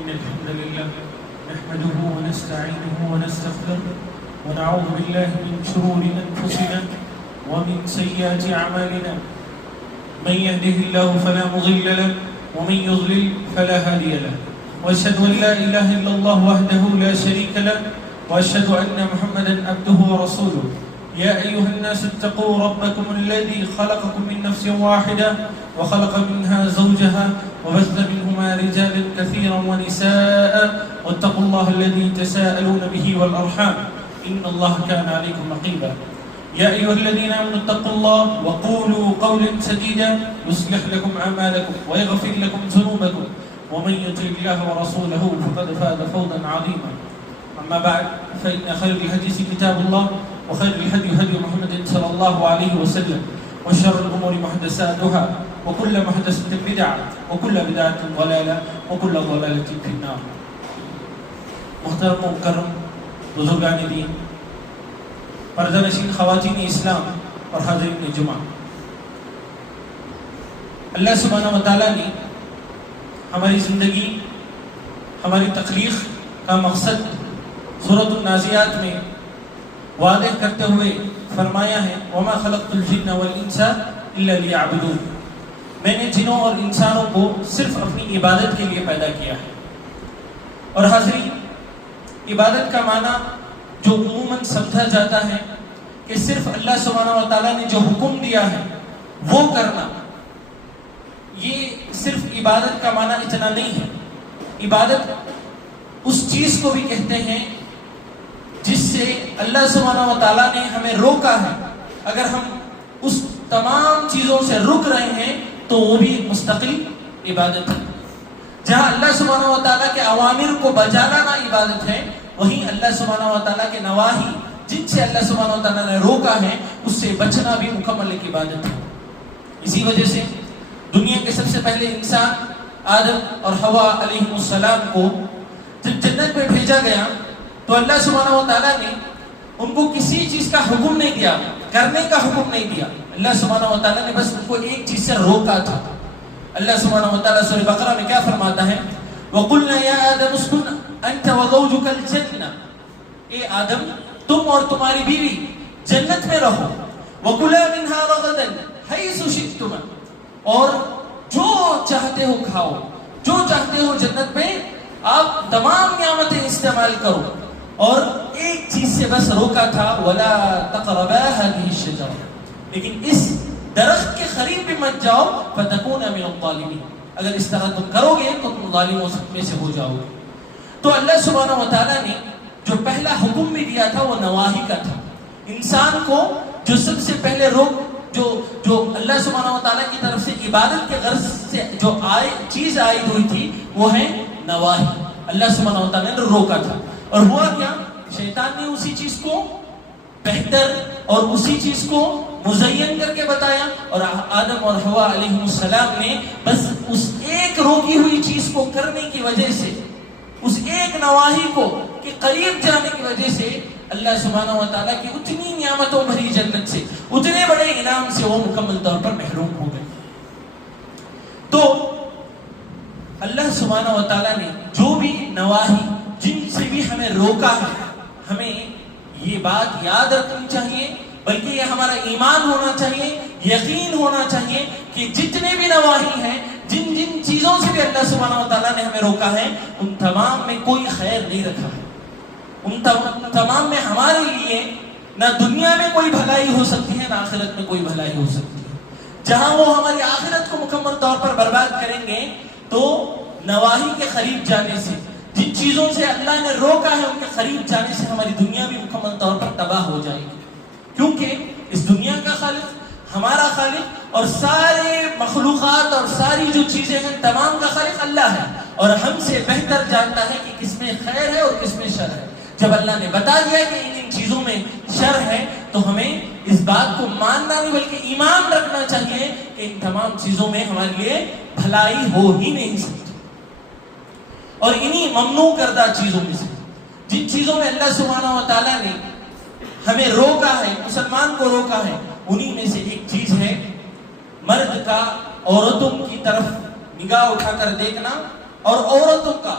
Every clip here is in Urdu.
إن الحمد لله نحمده ونستعينه ونستغفره ونعوذ بالله من شرور أنفسنا ومن سيئات أعمالنا من يهده الله فلا مضل له ومن يضلل فلا هادي له وأشهد أن لا إله إلا الله وحده لا شريك له وأشهد أن محمدا عبده ورسوله يا أيها الناس اتقوا ربكم الذي خلقكم من نفس واحدة وخلق منها زوجها وبث منهما رجالا كثيرا ونساء واتقوا الله الذي تساءلون به والأرحام إن الله كان عليكم رقيبا يا أيها الذين آمنوا اتقوا الله وقولوا قولا سديدا يصلح لكم أعمالكم ويغفر لكم ذنوبكم ومن يطع الله ورسوله فقد فاز فوزا عظيما أما بعد فإن خير الحديث كتاب الله وخير الهدي هدي محمد صلى الله عليه وسلم وشر الأمور محدثاتها وكل محدثة بدعة وكل بدعة ضلالة وكل ضلالة في النار. محترم و مکرم بزرگان دین، پردہ نشین خواتین اسلام اور حاضرین جمعہ، اللہ سبحانہ وتعالیٰ نے ہماری زندگی، ہماری تخلیق کا مقصد سورۃ النازعات میں واضح کرتے ہوئے فرمایا ہے وَمَا خَلَقْتُ الْجِنَّ وَالْإِنسَ إِلَّا لِيَعْبُدُونِ، میں نے جنوں اور انسانوں کو صرف اپنی عبادت کے لیے پیدا کیا ہے۔ اور حاضرین، عبادت کا معنی جو عموماً سمجھا جاتا ہے کہ صرف اللہ سبحانہ و تعالیٰ نے جو حکم دیا ہے وہ کرنا، یہ صرف عبادت کا معنی اتنا نہیں ہے۔ عبادت اس چیز کو بھی کہتے ہیں جس سے اللہ سبحانہ و تعالیٰ نے ہمیں روکا ہے۔ اگر ہم اس تمام چیزوں سے رک رہے ہیں تو وہ بھی مستقل عبادت ہے۔ جہاں اللہ سبحانہ و تعالیٰ کے اوامر کو بجا لانا عبادت ہے، وہیں اللہ سبحانہ و تعالیٰ کے نواہی جن سے اللہ سبحانہ و تعالیٰ نے روکا ہے اس سے بچنا بھی مکمل ایک عبادت ہے۔ اسی وجہ سے دنیا کے سب سے پہلے انسان آدم اور حوا علیہ السلام کو جب جنت میں بھیجا گیا تو اللہ سبحانہ و تعالیٰ نے ان کو کسی چیز کا حکم نہیں دیا، کرنے کا حکم نہیں دیا۔ اللہ سبحانہ و تعالیٰ نے بس ان کو ایک چیز سے روکا تھا۔ اللہ سبحانہ و تعالیٰ سورہ بقرہ میں کیا فرماتا ہے؟ وَقُلْنَا يَا آدَمُ اسْكُنْ أَنْتَ وَزَوْجُكَ الْجَنَّةَ، اے آدم تم اور تمہاری بیوی جنت میں رہو، وَكُلَا مِنْهَا رَغَدًا حَيْثُ شِئْتُمَا، اور جو چاہتے ہو کھاؤ، جو چاہتے ہو جنت میں آپ تمام نعمتیں استعمال کرو، اور ایک چیز سے بس روکا تھا وَلَا تَقْرَبَا هَذِهِ الشَّجَرَةَ، لیکن اس درخت کے قریب بھی مت جاؤ فَتَكُونَ مِنَ الظَّالِمِينَ، اگر اس طرح تم کرو گے تو تم ظالموں میں سے ہو جاؤ گے۔ تو اللہ سبحانہ و تعالیٰ نے جو پہلا حکم بھی دیا تھا وہ نواہی کا تھا۔ انسان کو جو سب سے پہلے جو اللہ سبحانہ و تعالیٰ کی طرف سے عبادت کے غرض سے جو چیز عائد ہوئی تھی وہ ہے نواہی۔ اللہ سبحانہ و تعالیٰ نے روکا تھا، اور ہوا کیا؟ شیطان نے اسی چیز کو بہتر اور اسی چیز کو مزین کر کے بتایا، اور آدم اور حوا علیہ السلام نے بس اس ایک روکی ہوئی چیز کو کرنے کی وجہ سے، اس ایک نواہی کو کہ قریب جانے کی وجہ سے اللہ سبحانہ و تعالیٰ کی اتنی نعمتوں بھری جنت سے، اتنے بڑے انعام سے وہ مکمل طور پر محروم ہو گئے۔ تو اللہ سبحانہ و تعالیٰ نے جو بھی نواہی جن سے بھی ہمیں روکا ہے، ہمیں یہ بات یاد رکھنی چاہیے، بلکہ یہ ہمارا ایمان ہونا چاہیے، یقین ہونا چاہیے کہ جتنے بھی نواہی ہیں، جن جن چیزوں سے بھی اللہ سبحانہ و تعالیٰ نے ہمیں روکا ہے، ان تمام میں کوئی خیر نہیں رکھا ہے۔ ان تمام میں ہمارے لیے نہ دنیا میں کوئی بھلائی ہو سکتی ہے، نہ آخرت میں کوئی بھلائی ہو سکتی ہے۔ جہاں وہ ہماری آخرت کو مکمل طور پر برباد کریں گے تو نواہی کے قریب جانے سے، جن چیزوں سے اللہ نے روکا ہے ان کے قریب جانے سے ہماری دنیا بھی مکمل طور پر تباہ ہو جائے گی، کیونکہ اس دنیا کا خالق، ہمارا خالق اور سارے مخلوقات اور ساری جو چیزیں ہیں تمام کا خالق اللہ ہے، اور ہم سے بہتر جانتا ہے کہ کس میں خیر ہے اور کس میں شر ہے۔ جب اللہ نے بتا دیا کہ ان چیزوں میں شر ہے تو ہمیں اس بات کو ماننا نہیں بلکہ ایمان رکھنا چاہیے کہ ان تمام چیزوں میں ہمارے لیے بھلائی ہو ہی نہیں سکتی۔ اور انہی ممنوع کردہ چیزوں میں سے جن چیزوں میں اللہ سبحانہ و تعالیٰ نے ہمیں روکا ہے، مسلمان کو روکا ہے، انہی میں سے ایک چیز ہے مرد کا عورتوں کی طرف نگاہ اٹھا کر دیکھنا، اور عورتوں کا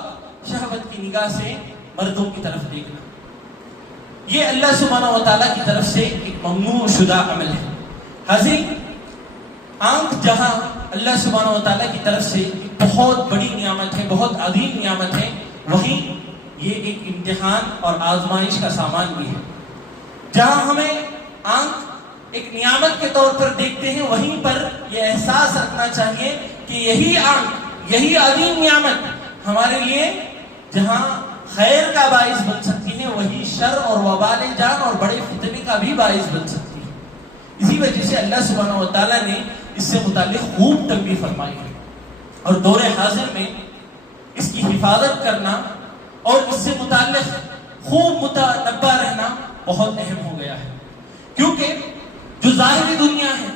نگاہ سے مردوں کی طرف دیکھنا، یہ اللہ سبحانہ و تعالیٰ کی طرف سے ایک ممنوع شدہ عمل ہے۔ حاضرین، آنکھ جہاں اللہ سبحانہ و تعالیٰ کی طرف سے بہت بڑی نعمت ہے، بہت عظیم نعمت ہے، وہیں یہ ایک امتحان اور آزمائش کا سامان بھی ہے۔ جہاں ہمیں آنکھ ایک نعمت کے طور پر دیکھتے ہیں، وہیں پر یہ احساس رکھنا چاہیے کہ یہی آنکھ، یہی عظیم نعمت ہمارے لیے جہاں خیر کا باعث بن سکتی ہے، وہی شر اور وبال جان اور بڑے فتنے کا بھی باعث بن سکتی ہے۔ اسی وجہ سے اللہ سبحانہ و تعالیٰ نے اس سے متعلق خوب تنبیہ فرمائی ہے، اور دور حاضر میں اس کی حفاظت کرنا اور اس سے متعلق خوب متنبہ رہنا بہت اہم ہو گیا ہے، کیونکہ جو ظاہری دنیا ہے،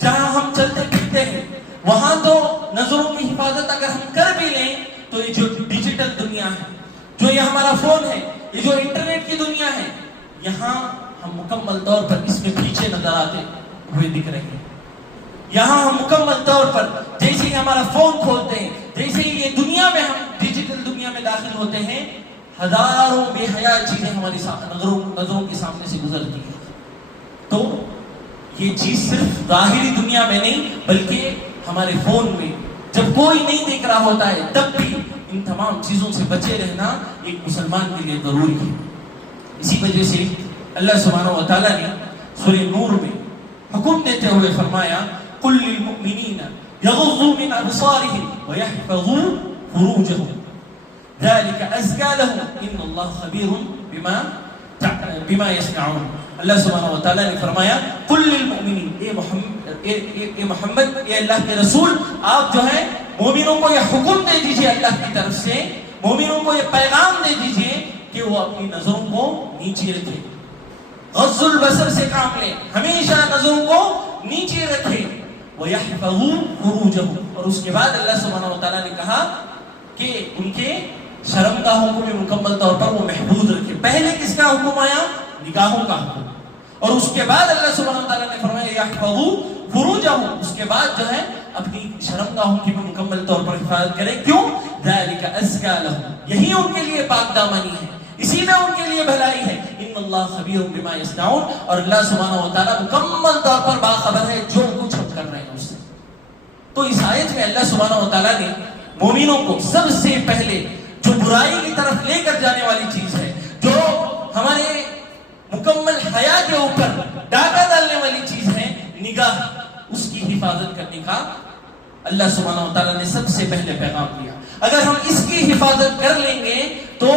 جہاں ہم چلتے پھرتے ہیں، وہاں تو نظروں کی حفاظت اگر ہم کر بھی لیں تو یہ جو ڈیجیٹل دنیا ہے، جو یہ ہمارا فون ہے، یہ جو انٹرنیٹ کی دنیا ہے، یہاں ہم مکمل طور پر اس میں پیچھے نظر آتے ہوئے دکھ رہے ہیں۔ یہاں ہم مکمل طور پر جیسے ہی ہمارا فون کھولتے ہیں، جیسے ہی یہ دنیا میں ہم ڈیجیٹل دنیا میں داخل ہوتے ہیں، ہزاروں بے حیا چیزیں ہماری نظروں کے سامنے سے گزرتی ہیں۔ تو یہ چیز صرف ظاہری دنیا میں نہیں بلکہ ہمارے فون میں جب کوئی نہیں دیکھ رہا ہوتا ہے، تب بھی ان تمام چیزوں سے بچے رہنا ایک مسلمان کے لیے ضروری ہے۔ اسی وجہ سے اللہ سبحانہ و تعالیٰ نے سورہ نور میں حکم دیتے ہوئے فرمایا، قُلْ لِلْمُؤْمِنِينَ يَغُضُّوا مِنْ أَبْصَارِهِمْ وَيَحْفَظُوا فُرُوجَهُمْ ذَلِكَ أَزْكَىٰ لَهُمْ إِنَّ اللَّهَ خَبِيرٌ بِمَا يَصْنَعُونَ۔ اللہ سبحانہ و تعالیٰ نے فرمایا، قُلْ لِلْمُؤْمِنِينَ، اے محمد، اے اللہ کے رسول، آپ جو ہے مومنوں کو یہ حکم دے دیجئے، اللہ کی طرف سے مومنوں کو یہ پیغام دے دیجئے کہ وہ اپنی نظروں کو نیچے رکھیں، غض البصر سے کام لیں، ہمیشہ نظروں کو نیچے رکھیں، وَيَحْفَظُوا فُرُوجَهُمْ، اور اس کے بعد اللہ سبحانہ و تعالیٰ نے کہا کہ ان کے شرمگاہوں کو بھی مکمل طور پر وہ محفوظ رکھے۔ پہلے کس کا حکم آیا؟ نگاہوں کا حکم، اور اس کے بعد اللہ سبحانہ و تعالیٰ نے فرمایا یحفظوا فروجہم، اس کے بعد جو ہے اپنی شرمگاہوں کی بھی مکمل طور پر حفاظت کریں۔ کیوں؟ ذالک ازکی لہم، یہی ان کے لیے پاک دامنی ہے، اسی میں ان کے لیے بھلائی ہے۔ ان اللہ خبیر بما یصنعون، اور اللہ سبحانہ و تعالیٰ مکمل طور پر باخبر ہے جو کچھ ہم کر رہے ہیں اس سے۔ تو اس آیت میں اللہ سبحانہ و تعالیٰ نے مومنوں کو سب سے پہلے جو برائی کی طرف لے کر جانے والی چیز ہے، جو ہمارے مکمل حیا کے اوپر ڈاکہ ڈالنے والی چیز ہے، نگاہ، اس کی حفاظت کرنے کا اللہ سبحانہ و تعالیٰ نے سب سے پہلے پیغام دیا۔ اگر ہم اس کی حفاظت کر لیں گے تو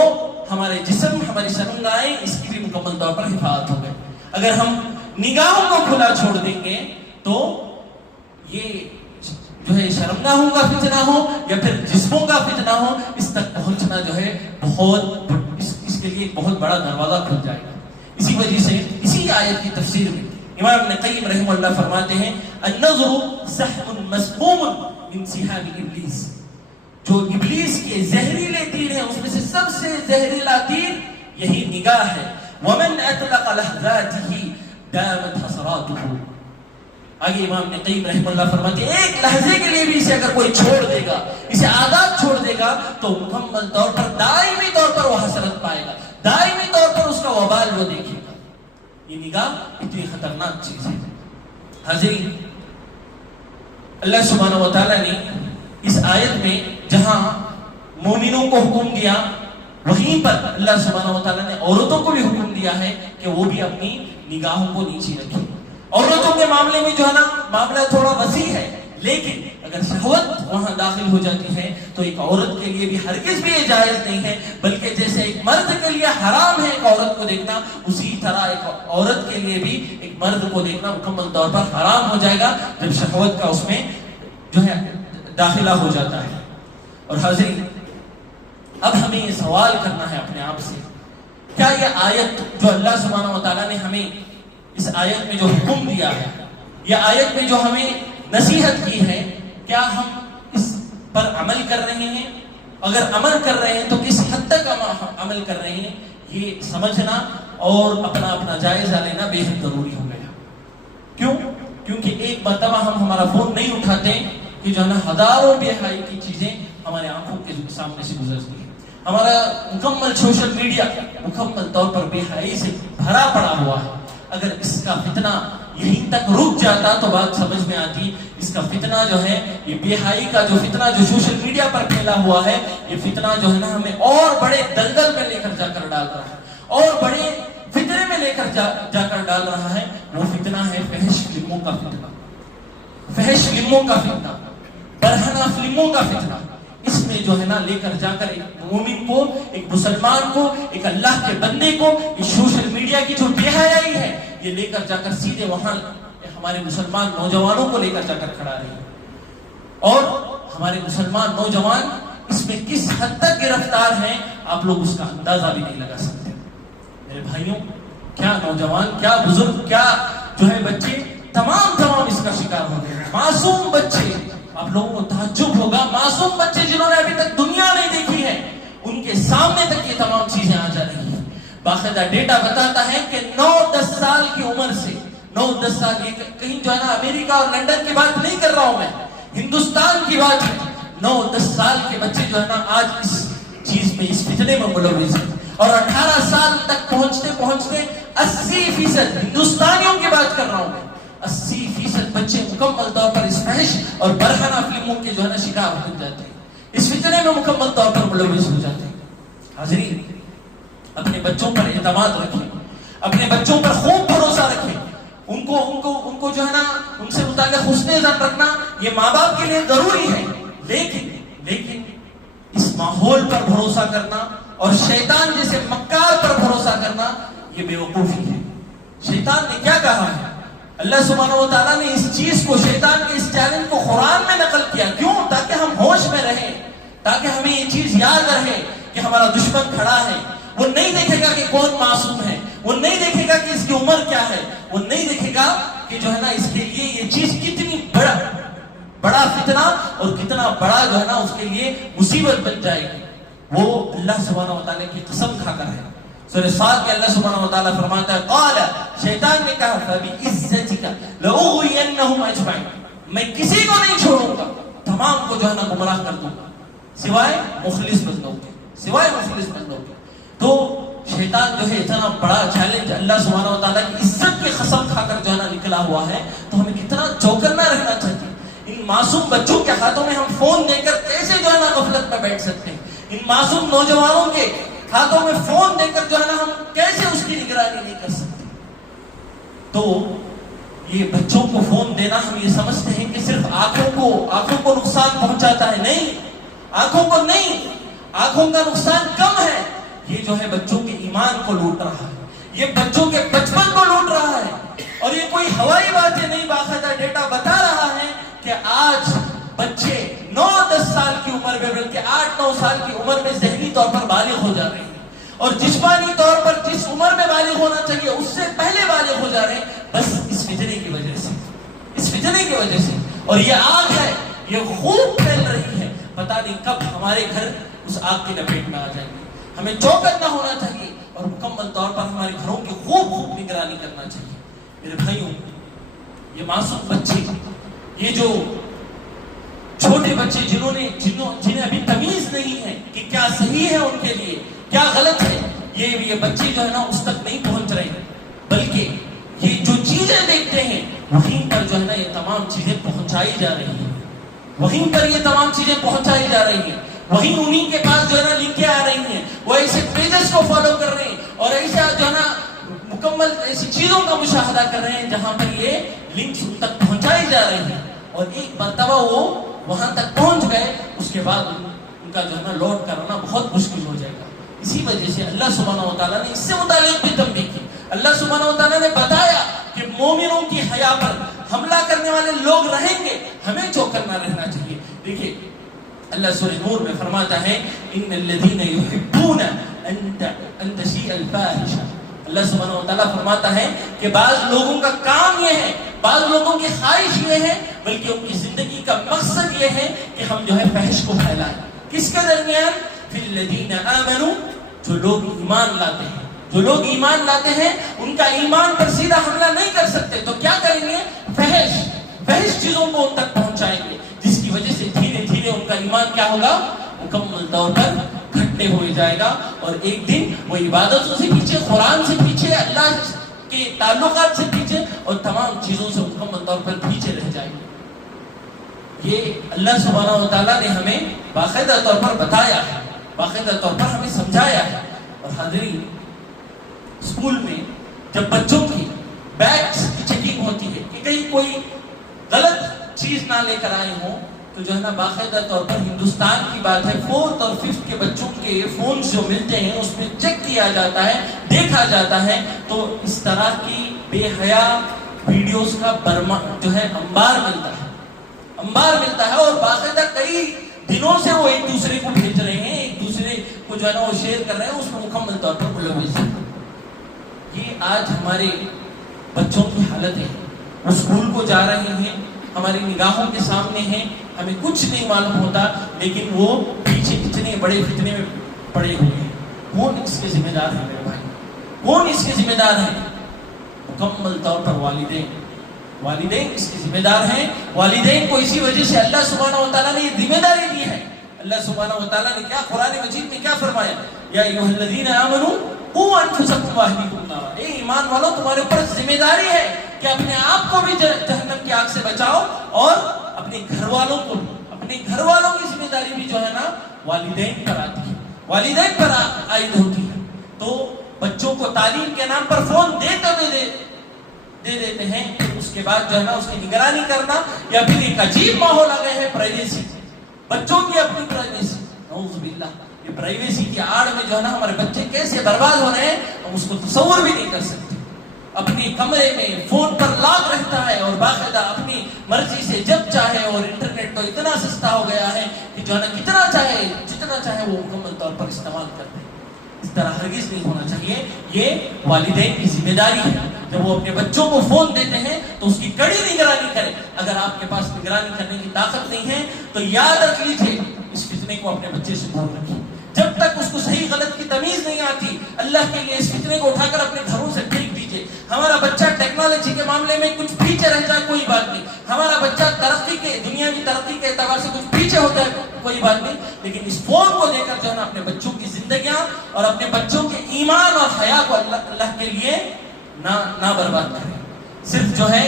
ہمارے جسم، ہماری شرمگاہیں، اس کی بھی مکمل طور پر حفاظت ہو گئے۔ اگر ہم نگاہوں کو کھلا چھوڑ دیں گے تو یہ جو ہے شرمگاہوں کا فتنہ ہو یا پھر جسموں کا فتنہ ہو، اس تک پہنچنا جو ہے بہت اس کے لیے بہت بڑا دروازہ کھل جائے گا۔ اسی وجہ سے اسی آیت کی تفسیر میں امام ابن قیم رحمہ اللہ فرماتے ہیں، النظر سحم مسموم من سحام ابلیس، جو ابلیس کے زہریلے تیر ہیں اس میں سے سب سے زہریلا تیر یہی نگاہ ہے۔ ومن اطلق لحظاته دامت حسراته، آگے امام ابن قیم رحمہ اللہ فرماتے ہیں ایک لحظے کے لیے بھی اسے اگر کوئی چھوڑ دے گا، اسے عادات چھوڑ دے گا تو مکمل طور پر دائمی طور پر وہ حسرت پائے گا، دائمی طور پر اس کا وبال وہ دیکھے گا۔ یہ نگاہ اتنی خطرناک چیز ہے۔ حاضرین، اللہ سبحانہ و تعالیٰ نے اس آیت میں جہاں مومنوں کو حکم دیا، وہیں پر اللہ سبحانہ و تعالیٰ نے عورتوں کو بھی حکم دیا ہے کہ وہ بھی اپنی نگاہوں کو نیچے رکھیں۔ عورتوں کے معاملے میں جو ہے نا معاملہ تھوڑا وسیع ہے، لیکن اگر شہوت وہاں داخل ہو جاتی ہے تو ایک عورت کے لیے بھی ہرگز بھی یہ جائز نہیں ہے، بلکہ جیسے ایک مرد کے لیے حرام ہے ایک عورت کو دیکھنا، اسی طرح ایک عورت کے لیے بھی ایک مرد کو دیکھنا مکمل طور پر حرام ہو جائے گا جب شہوت کا اس میں جو ہے داخلہ ہو جاتا ہے۔ اور حاضرین، اب ہمیں یہ سوال کرنا ہے اپنے آپ سے، کیا یہ آیت جو اللہ سبحانہ و تعالیٰ نے ہمیں اس آیت میں جو حکم دیا ہے، یہ آیت میں جو ہمیں نصیحت کی ہے، کیا ہم اس پر عمل کر رہے ہیں؟ اگر عمل کر رہے ہیں تو کس حد تک عمل کر رہے ہیں، یہ سمجھنا اور اپنا جائزہ لینا بے حد ضروری ہو گیا۔ کیوں؟ کیونکہ ایک مرتبہ ہم ہمارا فون نہیں اٹھاتے کہ جو ہے نا ہزاروں بے حیائی کی چیزیں ہمارے آنکھوں کے سامنے سے گزرتی ہیں۔ ہمارا مکمل سوشل میڈیا مکمل طور پر بے حیائی سے بھرا پڑا ہوا ہے. اگر اس کا فتنہ یہیں تک رک جاتا تو بات سمجھ میں آتی. اس کا فتنہ جو ہے, یہ بے حیائی کا جو فتنہ جو سوشل میڈیا پر پھیلا ہوا ہے, یہ فتنہ جو ہے نا ہمیں اور بڑے دلدل میں لے کر جا کر ڈال رہا ہے, اور بڑے فتنے میں لے کر جا کر ڈال رہا ہے. وہ فتنہ ہے فحش فلموں کا فتنہ, فحش فلموں کا فتنہ, برہنہ فلموں کا فتنہ. اس میں جو ہے نا لے کر جا کر ایک مومن کو, ایک مسلمان کو, ایک اللہ کے بندے کو, یہ سوشل میڈیا کی جو بے حیائی ہے یہ لے کر جا کر سیدھے وہاں ہمارے مسلمان نوجوانوں کو لے کر جا کر کھڑا رہی ہے. اور ہمارے مسلمان نوجوان اس میں کس حد تک گرفتار ہیں آپ لوگ اس کا اندازہ بھی نہیں لگا سکتے. میرے بھائیوں, کیا نوجوان, کیا بزرگ, کیا جو ہے بچے, تمام اس کا شکار ہو گئے. معصوم بچے, آپ لوگوں کو تعجب ہوگا, معصوم بچے جنہوں نے ابھی تک دنیا نہیں دیکھی ہے ان کے سامنے تک یہ تمام چیزیں آ جا رہی ہیں. باقاعدہ ڈیٹا بتاتا ہے کہ 9-10 سال کی عمر سے, 9-10 سال, یہ کہیں جو ہے نا امریکہ اور لنڈن کی بات نہیں کر رہا ہوں میں, ہندوستان کی بات ہے. 9-10 سال کے بچے جو ہے نا آج اس چیز میں, اس فتنے میں ملوث ہیں. اور 18 سال تک پہنچتے پہنچتے 80% ہندوستانیوں کی بات کر رہا ہوں میں, 80% بچے مکمل طور پر اس فحش اور برہنہ فلموں کے جو ہے نا شکار ہو جاتے ہیں, اس فتنے میں مکمل طور پر ملوث ہو جاتے ہیں. حاضرین, اپنے بچوں پر اعتماد رکھیں, اپنے بچوں پر خوب بھروسہ رکھیں. ان کو جو ہے نا ان سے متعلق حسن ظن رکھنا یہ ماں باپ کے لیے ضروری ہے. لیکن اس ماحول پر بھروسہ کرنا اور شیطان جیسے مکار پر بھروسہ کرنا یہ بے وقوفی ہے. شیطان نے کیا کہا ہے؟ اللہ سبحانہ و تعالیٰ نے اس چیز کو, شیطان کے اس چیلنج کو قرآن میں نقل کیا. کیوں؟ تاکہ ہم ہوش میں رہیں, تاکہ ہمیں یہ چیز یاد رہے کہ ہمارا دشمن کھڑا ہے. وہ نہیں دیکھے گا کہ کون معصوم ہے, وہ نہیں دیکھے گا کہ اس کی عمر کیا ہے, وہ نہیں دیکھے گا کہ جو ہے نا اس کے لیے یہ چیز کتنی بڑا فتنہ اور کتنا بڑا جو ہے نا اس کے لیے مصیبت بن جائے گی. وہ اللہ سبحانہ و تعالیٰ کی قسم کھا کر ہے. سورہ صاد میں اللہ سبحانہ و تعالیٰ فرماتا ہے, قال, شیطان نے کہا, فبعزتک لأغوینہم اجمعین, میں کسی کو نہیں چھوڑوں گا, تمام کو جو ہے نا گمراہ کر دوں گا سوائے مخلص بندوں کے, سوائے مخلص بندوں کے. تو شیطان جو ہے اتنا بڑا چیلنج اللہ سبحانہ و تعالیٰ کی عزت کی قسم کھا کر جو ہے نا نکلا ہوا ہے, تو ہمیں کتنا چوکنا رہنا چاہیے. ان معصوم بچوں کے ہاتھوں میں ہم فون دے کر کیسے جو ہے نا غفلت میں بیٹھ سکتے ہیں؟ ان معصوم نوجوانوں کے ہاتھوں میں فون دے کر جو ہے نا ہم کیسے اس کی نگرانی نہیں کر سکتے؟ تو یہ بچوں کو فون دینا ہم یہ سمجھتے ہیں کہ صرف آنکھوں کو نقصان پہنچاتا ہے. نہیں, آنکھوں کو نہیں, آنکھوں کا نقصان کم ہے. یہ جو ہے بچوں کے ایمان کو لوٹ رہا ہے, یہ بچوں کے بچپن کو لوٹ رہا ہے. اور یہ کوئی ہوائی باتیں نہیں, باقاعدہ ڈیٹا بتا رہا ہے کہ آج بچے 9-10 سال کی عمر میں, بلکہ 8-9 سال کی عمر میں ذہنی طور پر بالغ ہو جا رہے ہیں, اور جسمانی طور پر جس عمر میں بالغ ہونا چاہیے اس سے پہلے بالغ ہو جا رہے ہیں, بس اس فتنے کی وجہ سے, اس فتنے کی وجہ سے. اور یہ آگ ہے, یہ خوب پھیل رہی ہے, پتہ نہیں کب ہمارے گھر اس آگ کی لپیٹ میں آ جائیں گے. ہمیں چوکنا ہونا چاہیے اور مکمل طور پر ہمارے گھروں کی خوب نگرانی کرنا چاہیے. میرے بھائیوں, یہ معصوم بچے, یہ جو چھوٹے بچے جنہیں ابھی تمیز نہیں ہے کہ کیا صحیح ہے ان کے لیے, کیا غلط ہے, یہ بچے جو ہے نا اس تک نہیں پہنچ رہے ہیں, بلکہ یہ جو چیزیں دیکھتے ہیں وہیں پر جو ہے نا یہ تمام چیزیں پہنچائی جا رہی ہیں, وہیں پر یہ تمام چیزیں پہنچائی جا رہی ہیں, وہیں انہی کے پاس جو ہے نا لنکیں آ رہی ہیں, وہ ایسے پیجز کو فالو کر رہے ہیں اور ایسا جو ہے نا مکمل ایسی چیزوں کا مشاہدہ کر رہے ہیں جہاں پر یہ لنکس ان تک پہنچائی جا رہی ہیں. اور ایک مرتبہ وہ وہاں تک پہنچ گئے, اس کے بعد ان کا جو ہے نا لوٹ کر آنا بہت مشکل ہو جائے گا. اسی وجہ سے اللہ سبحانہ و تعالیٰ نے اس سے متعلق بھی تنبیہ کی. اللہ سبحانہ و تعالیٰ نے بتایا کہ مومنوں کی حیا پر حملہ کرنے والے لوگ رہیں گے, ہمیں چوکنا رہنا چاہیے. دیکھیے اللہ سورہ نور میں فرماتا ہے, ان الذین یحبون ان تشیء الفاحشہ. اللہ سبحانہ و تعالیٰ فرماتا ہے کہ بعض لوگوں کا کام یہ ہے, بعض لوگوں کی خواہش یہ ہے, بلکہ ان کی زندگی کا مقصد یہ ہے کہ ہم جو ہے فحش کو پھیلائیں. کس کے درمیان؟ فی الذین آمنوا, جو لوگ ایمان لاتے ہیں. جو لوگ ایمان لاتے ہیں ان کا ایمان پر سیدھا حملہ نہیں کر سکتے, تو کیا کریں گے؟ فحش چیزوں کو ان تک پہنچائیں گے, جس کی وجہ سے دھیرے دھیرے ان کا ایمان کیا ہوگا؟ مکمل طور پر گھٹتے ہوئے جائے گا اور ایک دن وہ عبادتوں سے پیچھے، قرآن سے پیچھے، اللہ کے تعلقات سے پیچھے اور تمام چیزوں سے مکمل طور پر پیچھے رہ جائے گا۔ یہ اللہ سبحانہ و تعالیٰ نے ہمیں باقاعدہ طور پر بتایا ہے، باقاعدہ طور پر ہمیں سمجھایا ہے۔ اور حاضرین، اسکول میں جب بچوں کی بیگز کی چیکنگ ہوتی ہے کہ کہیں کوئی غلط چیز نہ لے کر آئے ہوں، تو جو ہے نا باقاعدہ طور پر ہندوستان کی بات ہے، 4th اور 5th کے بچوں کے فونز جو ملتے ہیں اس میں چیک کیا جاتا ہے، دیکھا جاتا ہے، تو اس طرح کی بے حیا ویڈیوز کا جو ہے انبار ملتا ہے اور باقاعدہ کئی دنوں سے وہ ایک دوسرے کو بھیج رہے ہیں، ایک دوسرے کو جو ہے نا وہ شیئر کر رہے ہیں، اس میں مکمل طور پر ملوث ہیں۔ یہ آج ہمارے بچوں کی حالت ہے، وہ اسکول کو جا رہے ہیں، ہماری نگاہوں کے سامنے ہیں، ہمیں کچھ نہیں معلوم ہوتا، لیکن وہ پیچھے اتنے بڑے فتنے میں پڑے ہوئے ہیں۔ کون اس کے ذمہ دار ہے میرے بھائی؟ کون اس کے ذمہ دار ہے؟ مکمل طور پر والدین اس کے ذمہ دار ہیں۔ والدین کو اسی وجہ سے اللہ سبحانہ و تعالیٰ نے یہ ذمہ داری دی ہے۔ اللہ سبحانہ و تعالیٰ نے کیا قرآن مجید میں کیا فرمایا؟ یا ایھا الذین آمنوا قوا انفسکم واہلیکم نارا، اے ایمان والو، تمہارے اوپر ذمہ داری ہے کہ اپنے آپ کو بھی جہنم کی آگ سے بچاؤ اور اپنے گھر والوں کو بھی۔ اپنے گھر والوں کی ذمہ داری بھی جو ہے نا والدین پر آتی ہے، والدین پر عائد ہوتی ہے۔ تو بچوں کو تعلیم کے نام پر فون دے دیتے ہیں، اس کے بعد جو ہے نا اس کی نگرانی کرنا، یا پھر ایک عجیب ماحول آ گئے ہے پرائیویسی، بچوں کی اپنی پرائیویسی، نعوذ باللہ، یہ پرائیویسی کی آڑ میں جو ہے نا ہمارے بچے کیسے برباد ہو رہے ہیں ہم اس کو تصور بھی نہیں کر سکتے۔ اپنی کمرے میں فون پر لاک رہتا ہے اور باقاعدہ اپنی مرضی سے جب چاہے، اور انٹرنیٹ تو اتنا سستا ہو گیا ہے کہ جو ہے نا جتنا چاہے وہ مکمل طور پر استعمال کرتے ہیں۔ اس طرح ہرگز نہیں ہونا چاہیے، یہ والدین کی ذمہ داری ہے۔ جب وہ اپنے بچوں کو فون دیتے ہیں تو اس کی کڑی نگرانی کریں۔ اگر آپ کے پاس نگرانی کرنے کی طاقت نہیں ہے تو یاد رکھ لیجیے، اس فتنے کو اپنے بچے سے دور رکھیے۔ جب تک اس کو صحیح غلط کی تمیز نہیں آتی، اللہ کے لیے اس فتنے کو اٹھا کر اپنے گھروں سے پھینک دیجیے۔ ہمارا بچہ ٹیکنالوجی کے معاملے میں کچھ پیچھے رہ جائے کوئی بات نہیں، ہمارا بچہ دنیاوی ترقی کے اعتبار سے کچھ پیچھے ہوتا ہے کوئی بات نہیں، لیکن اس فون کو دے کر جو ہے نا اپنے بچوں کی زندگیاں اور اپنے بچوں کے ایمان اور حیا کو اللہ کے لیے نہ برباد کریں۔ صرف جو ہے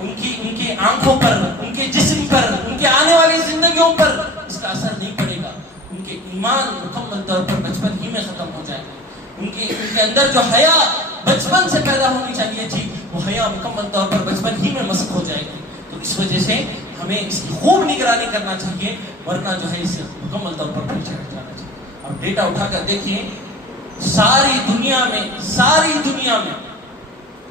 ان کی آنکھوں پر، ان کے جسم پر، ان کے آنے والی زندگیوں پر اس کا اثر نہیں پڑے گا، ان کے ایمان مکمل طور پر بچپن ہی میں ختم ہو جائے گا۔ ان کے اندر جو حیا بچپن سے پیدا ہونی چاہیے تھی، وہ حیا مکمل طور پر بچپن ہی میں مسخ ہو جائے گی۔ تو اس وجہ سے ہمیں اس کی خوب نگرانی کرنا چاہیے، ورنہ جو ہے اسے مکمل طور پر پیچھے ہٹ جانا چاہیے۔ اب ڈیٹا اٹھا کر دیکھیے، ساری دنیا میں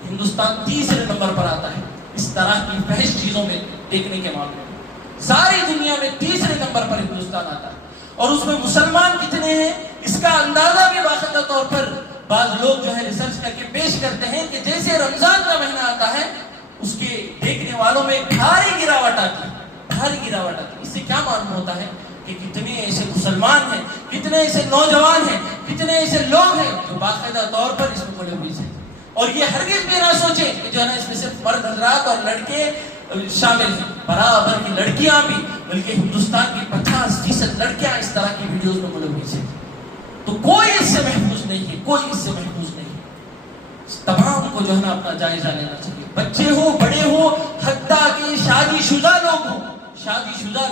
ہندوستان تیسرے نمبر پر آتا ہے اس طرح کی فحش چیزوں میں دیکھنے کے معاملے میں۔ ساری دنیا میں تیسرے نمبر پر ہندوستان آتا ہے، اور اس میں مسلمان کتنے ہیں اس کا اندازہ بھی باقاعدہ طور پر بعض لوگ جو ہے ریسرچ کر کے پیش کرتے ہیں کہ جیسے رمضان کا مہینہ آتا ہے اس کے دیکھنے والوں میں بھاری گراوٹ آتی ہے۔ اس سے کیا معلوم ہوتا ہے کہ کتنے ایسے مسلمان ہیں، کتنے ایسے نوجوان ہیں، کتنے ایسے لوگ ہیں جو باقاعدہ طور پر اس میں ملوث ہیں۔ اور یہ ہرگز بھی نہ سوچیں کہ جو ہے نا اس میں صرف مرد حضرات اور لڑکے شامل ہیں، برابر کی لڑکیاں بھی، بلکہ ہندوستان کی 50% لڑکیاں اس طرح کی ویڈیوز میں ملوث ہیں۔ تو کوئی اس سے محفوظ نہیں ہے، تمام کو جو ہے نا اپنا جائزہ لینا چاہیے، بچے ہو، بڑے ہو، حتیٰ کہ شادی شدہ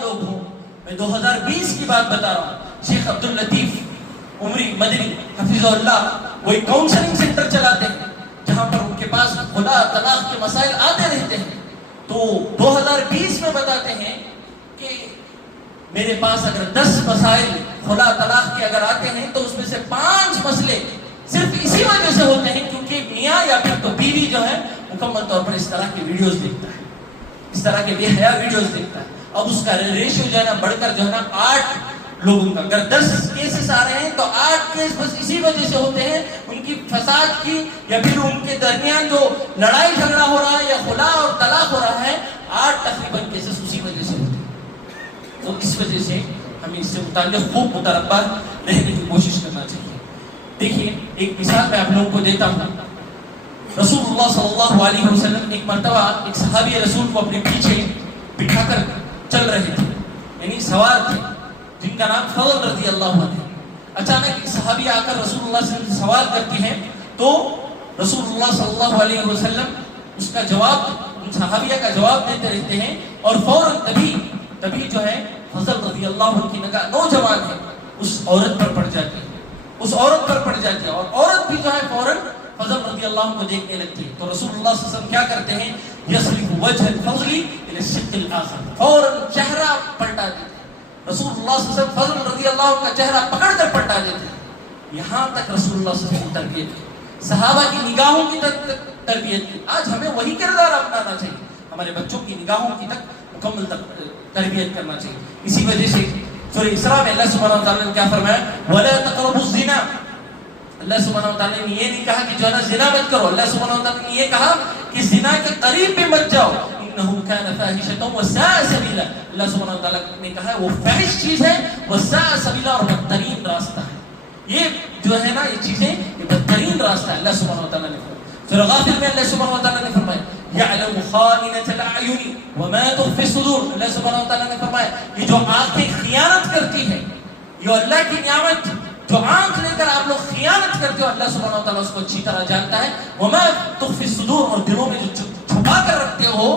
لوگ ہوں۔ میں 2020 کی بات بتا رہا ہوں، شیخ عبداللطیف عمری مدنی حفظہ اللہ وہ ایک کاؤنسلنگ سینٹر چلاتے ہیں جہاں پر ان کے پاس خلا طلاق کے مسائل آتے رہتے ہیں۔ تو 2020 میں بتاتے ہیں کہ میرے پاس اگر 10 مسائل خلا طلاق کے اگر آتے ہیں تو اس میں سے 5 مسئلے صرف اسی وجہ سے ہوتے ہیں کیونکہ میاں یا پھر تو بیوی جو ہے مکمل طور پر اس طرح کی ویڈیوز دیکھتا ہے، اس طرح کے بے حیا ویڈیوز دیکھتا ہے۔ اب اس کا ریشیو جو ہے نا بڑھ کر جو ہے نا 8 لوگوں کا، اگر 10 کیسز آ رہے ہیں تو 8 کیس بس اسی وجہ سے ہوتے ہیں، ان کی فساد کی یا پھر ان کے درمیان جو لڑائی جھگڑا ہو رہا ہے یا خلا اور طلاق ہو رہا ہے، 8 تقریباً کیسز اسی وجہ سے ہوتے ہیں۔ تو اس وجہ سے ہمیں اس سے متعلق خوب متربع رہنے کی کوشش کرنا چاہیے۔ دیکھیے ایک مثال میں آپ لوگوں کو دیتا ہوں، رسول اللہ صلی اللہ علیہ وسلم ایک مرتبہ ایک صحابی رسول کو اپنے پیچھے بٹھا کر چل رہے تھے، یعنی سوار تھے، جن کا نام فضل رضی اللہ عنہ ہے۔ اچانک ایک صحابی آ کر رسول اللہ صلی اللہ علیہ وسلم سے سوال کرتی ہیں تو رسول اللہ صلی اللہ علیہ وسلم اس کا جواب، صحابیہ کا جواب دیتے رہتے ہیں، اور فوراً تبھی جو ہے فضل رضی اللہ عنہ کی نگاہ نوجوان ہے اس عورت پر پڑ جاتی ہے، اس عورت پر پڑ جاتی ہے، اور عورت بھی جو ہے فوراً فضل رضی اللہ عنہ کو دیکھنے لگتی ہے. تو رسول اللہ صلی اللہ علیہ وسلم کیا کرتے ہیں؟ یصرف وجه الفضل الى الشق الاخر، فوراً چہرہ پلٹا دیتے ہیں. رسول اللہ صلی اللہ علیہ وسلم فضل رضی اللہ عنہ کا چہرہ پکڑ کر پلٹا دیتے ہیں. یہاں تک رسول اللہ صلی اللہ علیہ وسلم کی تربیت ہے، صحابہ کی نگاہوں کی تربیت کی. آج ہمیں وہی کردار اپنانا چاہیے، ہمارے بچوں کی نگاہوں کی تک مکمل تربیت کرنا چاہیے. اسی وجہ سے سورہ اسراء میں اللہ سبحانہ و تعالیٰ نے کیا فرمایا؟ وَلَا تَقْرَبُوا الزِّنَا. اللہ سبحانہ و تعالیٰ نے یہ نہیں کہا کہ جو ہے نا زنا مت کرو، اللہ سبحانہ و تعالیٰ نے یہ کہا کہ زنا کے قریب بھی مت جاؤ. إِنَّهُ كَانَ فَاحِشَةً وَسَاءَ سَبِيلًا. اللہ سبحانہ و تعالیٰ نے کہا ہے وہ فحش چیز ہے، وَسَاءَ سَبِيلًا، اور بدترین راستہ ہے. یہ جو ہے نا یہ چیزیں یہ بدترین راستہ ہے. اللہ سبحانہ و تعالیٰ نے فرمایا. سورہ غافر میں اللہ سبحانہ و تعالیٰ نے فرمایا يَعْلَمُ خَائِنَةَ الْأَعْيُنِ وَمَا تُخْفِي الصُّدُورُ. اللہ سبحانہ و تعالیٰ نے فرمایا یہ جو آنکھیں خیانت کرتی ہیں، یہ اللہ کی نعمت جو آنکھ لے کر آپ لوگ خیانت کرتے ہو، اللہ سبحانہ و تعالیٰ اس کو اچھی طرح جانتا ہے. وَمَا تُخْفِي الصُّدُورُ، اور دلوں میں جو چھپا کر رکھتے ہو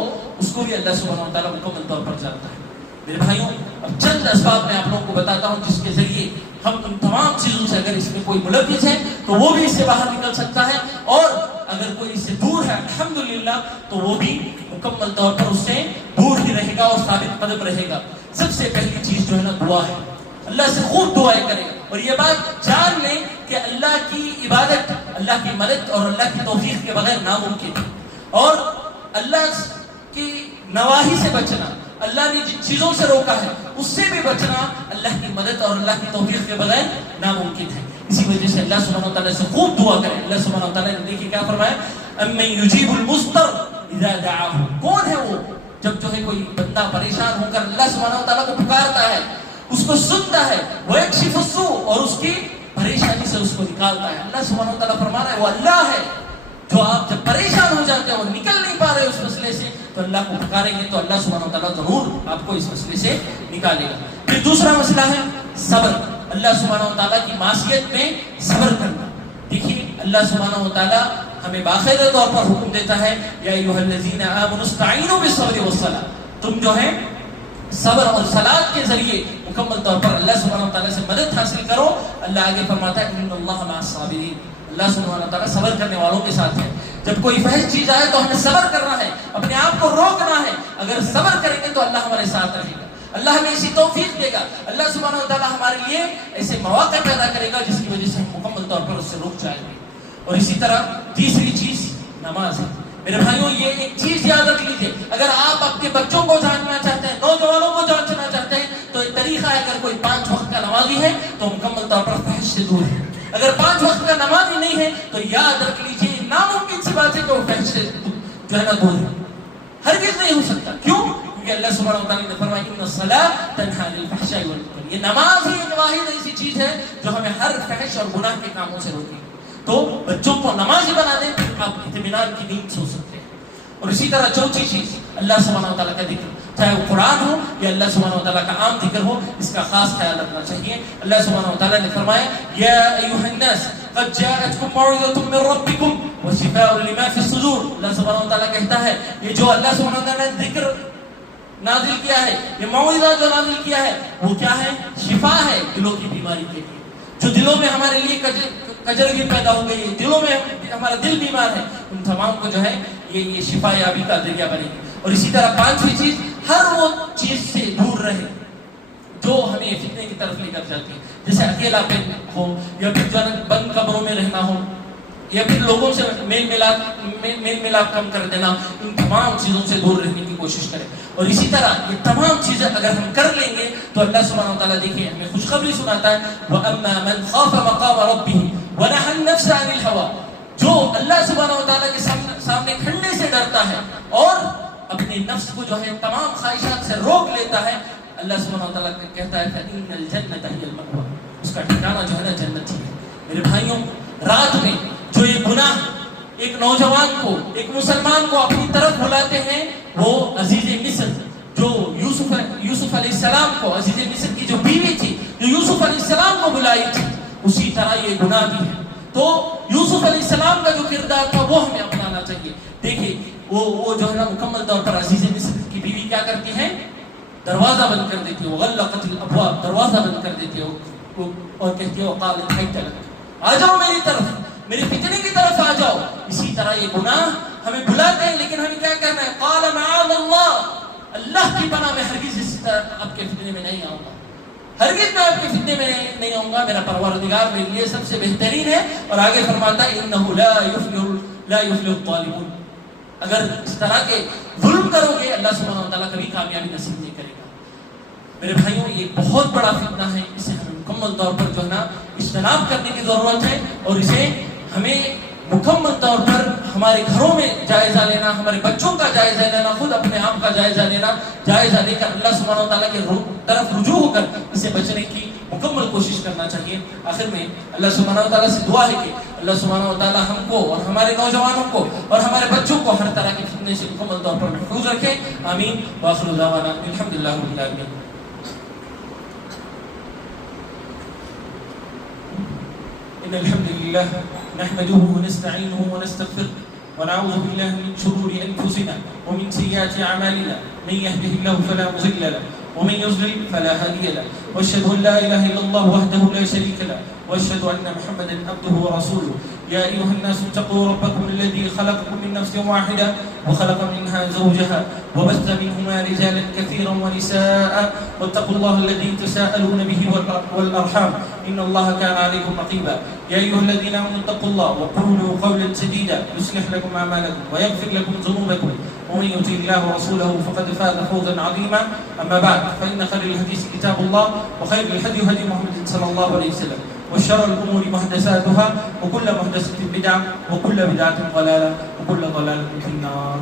اس کو بھی اللہ سبحانہ و تعالیٰ مکمل طور پر جانتا ہے. میرے بھائیوں، اب چند اسباب میں آپ لوگوں کو بتاتا ہوں جس کے ذریعے ہم ان تمام چیزوں سے، اگر اس میں کوئی ملوث ہے تو وہ بھی اس سے باہر نکل سکتا ہے، اور اگر کوئی اس سے دور ہے الحمدللہ تو وہ بھی مکمل طور پر اس سے دور ہی رہے گا اور ثابت قدم رہے گا. سب سے پہلی چیز جو ہے نا دعا ہے. اللہ سے خوب دعائیں کریں، اور یہ بات جان لیں کہ اللہ کی عبادت، اللہ کی مدد اور اللہ کی توفیق کے بغیر ناممکن ہے. اور اللہ کی نواہی سے بچنا، اللہ نے جن چیزوں سے روکا ہے اس سے بھی بچنا اللہ کی مدد اور اللہ کی توفیق کے بغیر ناممکن ہے. اسی وجہ سے اللہ سبحانہ وتعالیٰ سے خوب دعا کریں. اللہ سبحانہ وتعالیٰ نے دیکھیے کیا فرمایا، اَمَّن يُجِيبُ الْمُضْطَرَّ إِذَا دَعَاهُ. کون ہے وہ جب جو ہے کوئی بندہ پریشان ہو کر اللہ سبحانہ وتعالیٰ کو پکارتا ہے، اس کو سنتا ہے، وَيَكْشِفُ السُّوءَ، اور اس کی پریشانی سے اس کو نکالتا ہے. اللہ سبحانہ وتعالیٰ فرما رہا ہے وہ اللہ ہے جو آپ جب پریشان ہو جاتے ہیں اور نکل نہیں پا رہے اس مسئلے سے تو اللہ کو پکاریں گے تو اللہ سبحانہ وتعالیٰ ضرور آپ کو اس مسئلے سے نکالے گا. پھر دوسرا مسئلہ ہے صبر. اللہ سبحانہ وتعالیٰ کی معصیت میں صبر کرنا. دیکھیے اللہ سبحانہ وتعالیٰ ہمیں باقاعدہ طور پر حکم دیتا ہے یا ایھا الذین آمنوا استعینوا بالصبر والصلاۃ. تم جو ہے صبر اور صلاۃ کے ذریعے مکمل طور پر اللہ سبحانہ وتعالیٰ سے مدد حاصل کرو. اللہ آگے فرماتا ہے ان اللہ مع الصابرین. اللہ سبحانہ وتعالیٰ صبر کرنے والوں کے ساتھ ہے. جب کوئی فحش چیز آئے تو ہمیں صبر کرنا ہے، اپنے آپ کو روکنا ہے. اگر صبر کریں گے تو اللہ ہمارے ساتھ رہے گا، اللہ ہمیں ایسی توفیق دے گا. اللہ سبحانہ وتعالیٰ ہمارے لیے ایسے مواقع پیدا کرے گا جس کی وجہ سے ہم مکمل طور پر اس سے رک جائیں گے. اور اسی طرح تیسری چیز نماز ہے. میرے بھائیوں یہ ایک چیز یاد رکھ لیجیے، اگر آپ اپنے بچوں کو جاننا چاہتے ہیں، نوجوانوں کو جاننا چاہتے ہیں تو ایک طریقہ ہے، اگر کوئی 5 وقت کا نمازی ہے تو مکمل طور پر فحش سے دور ہے. اگر 5 وقت کا نمازی نہیں ہے تو یاد رکھ لیجیے ناممکن سی بات ہے کہ وہ فحش سے جو ہے نا دور ہے. ہرگز نہیں ہو سکتا. کیوں؟ کیونکہ اللہ سبحانہ وتعالیٰ نے فرمایا ان الصلاۃ تنہی عن الفحشاء والمنکر. یہ نماز ہی ایک واحد ایسی چیز ہے جو ہمیں ہر فحش اور گناہ کے کاموں سے روکے. تو بچوں کو نمازی بنا دیں پھر آپ اطمینان کی نیند سو سکتے ہیں. اور اسی طرح چوتھی چیز اللہ سبحانہ وتعالیٰ کا ذکر، چاہے وہ قرآن ہو یا اللہ سبحانہ وتعالیٰ کا عام ذکر ہو، اس کا خاص خیال رکھنا چاہیے. اللہ سبحانہ وتعالیٰ نے فرمایا یا ایھا الناس قد جاءتکم موعظۃ من ربکم وشفاء لما فی الصدور. اللہ سبحانہ وتعالیٰ کہتا ہے یہ جو اللہ سبحانہ وتعالیٰ نے ذکر نازل کیا ہے، یہ موعظہ جو نازل کیا ہے وہ کیا ہے؟ شفا ہے دلوں کی بیماری کے لیے. جو دلوں میں ہمارے لیے کجرگی پیدا ہو گئی ہے، دلوں میں ہمارا دل بیمار ہے، ان تمام کو جو ہے یہ شفا یابی کا ذریعہ بنے گی. اور اسی طرح پانچویں چیز، ہر وہ چیز سے دور رہے جو ہمیں فتنے کی طرف لے کر جاتی ہے، جیسے اکیلا پن ہو یا پھر جو بند کمروں میں رہنا ہو یا پھر لوگوں سے میل ملاپ کم کر دینا. ان تمام چیزوں سے دور رہنے کی کوشش کریں. اور اسی طرح یہ تمام چیزیں اگر ہم کر لیں گے تو اللہ سبحانہ وتعالیٰ دیکھیے ہمیں خوشخبری سناتا ہے وَأَمَّا مَنْ خَافَ مَقَامَ رَبِّهِ وَنَهَى النَّفْسَ عَنِ الْهَوَىٰ. جو اللہ سبحانہ وتعالیٰ کے سامنے کھڑنے سے ڈرتا ہے اور اپنے نفس کو جو ہے تمام خواہشات سے روک لیتا ہے، اللہ سبحانہ وتعالیٰ کہتا ہے فَإِنَّ الْجَنَّةَ هِيَ الْمَأْوَىٰ. اس کا ٹھکانہ جو ہے نا جنت ہی ہے. میرے بھائیوں رات میں جو یہ گناہ ایک نوجوان کو، ایک مسلمان کو اپنی طرف بلاتے ہیں، وہ عزیز مصر جو یوسف علیہ السلام کو، عزیز مصر کی جو بیوی تھی جو یوسف علیہ السلام کو بلائی تھی، اسی طرح یہ گناہ بھی ہے. تو یوسف علیہ السلام کا جو کردار تھا وہ ہمیں اپنانا چاہیے. دیکھیں وہ جو ہے نا مکمل طور پر عزیز مصر کی بیوی کیا کرتی ہے؟ دروازہ بند کر دیتی ہے. وغلقت الابواب، دروازہ بند کر دیتی ہے اور کہتی ہے وقالت حیت لک، آ جاؤ میری طرف، میری فتنے کی طرف آ جاؤ. اسی طرح یہ گناہ ہمیں بلاتے ہیں لیکن ہمیں کیا کرنا ہے؟ قال معاذ اللہ، اللہ کی پناہ میں ہرگز اسی طرح آپ کے فتنے میں نہیں آؤں گا، ہرگز میں آپ کے فتنے میں نہیں آؤں گا. میرا پروردگار میرے لیے سب سے بہترین ہے. اور آگے فرماتا ہے انہ لا یفلح الظالمون، اگر اس طرح کے ظلم کرو گے اللہ سبحانہ و تعالیٰ کبھی کامیابی نصیب نہیں کرے گا. میرے بھائیوں یہ بہت بڑا فتنہ ہے، اسے ہمیں مکمل طور پر جو ہے نا اجتناب کرنے کی ضرورت ہے. اور اسے ہمیں مکمل طور پر ہمارے گھروں میں جائزہ لینا، ہمارے بچوں کا جائزہ لینا، خود اپنے آپ کا جائزہ لینا، جائزہ لے کر اللہ سبحانہ و تعالیٰ کے طرف رجوع ہو کر اسے بچنے کی مکمل کوشش کرنا چاہیے. آخر میں اللہ سبحانہ و تعالیٰ سے دعا ہے کہ اللہ سبحانہ و تعالیٰ ہم کو اور ہمارے نوجوانوں کو اور ہمارے بچوں کو ہر طرح کے فتنے سے مکمل طور پر محفوظ رکھے. آمین. وآخر دعوانا الحمدللہ رب العالمین. إن الحمد لله نحمده ونستعينه ونستغفره ونعوذ بالله من شرور أنفسنا ومن سيئات أعمالنا، من يهده الله فلا مضل له ومن يضلل فلا هادي له، وأشهد أن لا إله إلا الله وحده لا شريك له، وأشهد أن محمدا عبده ورسوله. يا أيها الناس اتقوا ربكم الذي خلقكم من نفس واحدة وخلق منها زوجها وبث منهما رجالا كثيرا ونساء، واتقوا الله الذي تساءلون به والأرحام إن الله كان عليكم رقيبا. يا أيها الذين آمنوا اتقوا الله وقولوا قولا سديدا يصلح لكم أعمالكم ويغفر لكم ذنوبكم، ومن يطع الله ورسوله فقد فاز فوزا عظيما. أما بعد فإن خير الحديث كتاب الله وخير الهدي هدي محمد صلى الله عليه وسلم، وشر الأمور محدثاتها وكل محدثة بدعة وكل بدعة ضلالة وكل ضلالة في النار.